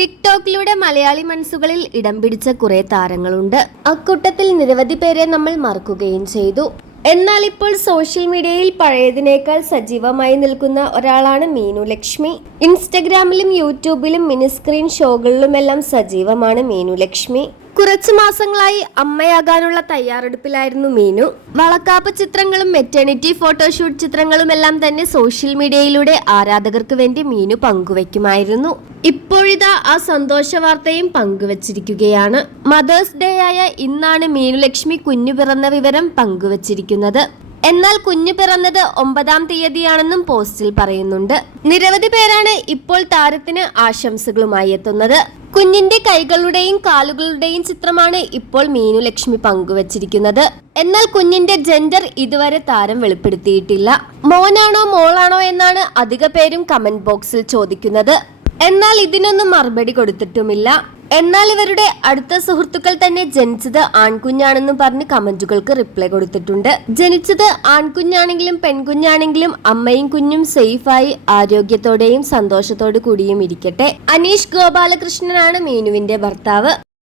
ടിക്ടോക്കിലൂടെ മലയാളി മനസ്സുകളിൽ ഇടം പിടിച്ച കുറെ താരങ്ങളുണ്ട്. അക്കൂട്ടത്തിൽ നിരവധി പേരെ നമ്മൾ മറക്കുകയും ചെയ്തു. എന്നാൽ ഇപ്പോൾ സോഷ്യൽ മീഡിയയിൽ പഴയതിനേക്കാൾ സജീവമായി നിൽക്കുന്ന ഒരാളാണ് മീനു ലക്ഷ്മി. ഇൻസ്റ്റഗ്രാമിലും യൂട്യൂബിലും മിനി സ്ക്രീൻ ഷോകളിലുമെല്ലാം സജീവമാണ് മീനു ലക്ഷ്മി. കുറച്ചു മാസങ്ങളായി അമ്മയാകാനുള്ള തയ്യാറെടുപ്പിലായിരുന്നു മീനു. വളക്കാപ്പ് ചിത്രങ്ങളും മെറ്റേണിറ്റി ഫോട്ടോഷൂട്ട് ചിത്രങ്ങളുമെല്ലാം തന്നെ സോഷ്യൽ മീഡിയയിലൂടെ ആരാധകർക്ക് വേണ്ടി മീനു പങ്കുവയ്ക്കുമായിരുന്നു. ഇപ്പോഴിതാ ആ സന്തോഷ വാർത്തയും പങ്കുവച്ചിരിക്കുകയാണ്. മദേഴ്സ് ഡേ ആയ ഇന്നാണ് മീനു ലക്ഷ്മി കുഞ്ഞു പിറന്ന വിവരം പങ്കുവച്ചിരിക്കുന്നത്. എന്നാൽ കുഞ്ഞു പിറന്നത് 9-ാം തീയതിയാണെന്നും പോസ്റ്റിൽ പറയുന്നുണ്ട്. നിരവധി പേരാണ് ഇപ്പോൾ താരത്തിന് ആശംസകളുമായി എത്തുന്നത്. കുഞ്ഞിന്റെ കൈകളുടെയും കാലുകളുടെയും ചിത്രമാണ് ഇപ്പോൾ മീനു ലക്ഷ്മി പങ്കുവച്ചിരിക്കുന്നത്. എന്നാൽ കുഞ്ഞിന്റെ ജെൻഡർ ഇതുവരെ താരം വെളിപ്പെടുത്തിയിട്ടില്ല. മോനാണോ മോളാണോ എന്നാണ് അധിക പേരും കമന്റ് ബോക്സിൽ ചോദിക്കുന്നത്. എന്നാൽ ഇതിനൊന്നും മറുപടി കൊടുത്തിട്ടുമില്ല. എന്നാൽ ഇവരുടെ അടുത്ത സുഹൃത്തുക്കൾ തന്നെ ജനിച്ചത് ആൺകുഞ്ഞാണെന്നും പറഞ്ഞ് കമന്റുകൾക്ക് റിപ്ലൈ കൊടുത്തിട്ടുണ്ട്. ജനിച്ചത് ആൺകുഞ്ഞാണെങ്കിലും പെൺകുഞ്ഞാണെങ്കിലും അമ്മയും കുഞ്ഞും സേഫായി ആരോഗ്യത്തോടെയും സന്തോഷത്തോടു കൂടിയും ഇരിക്കട്ടെ. അനീഷ് ഗോപാലകൃഷ്ണനാണ് മീനുവിന്റെ ഭർത്താവ്.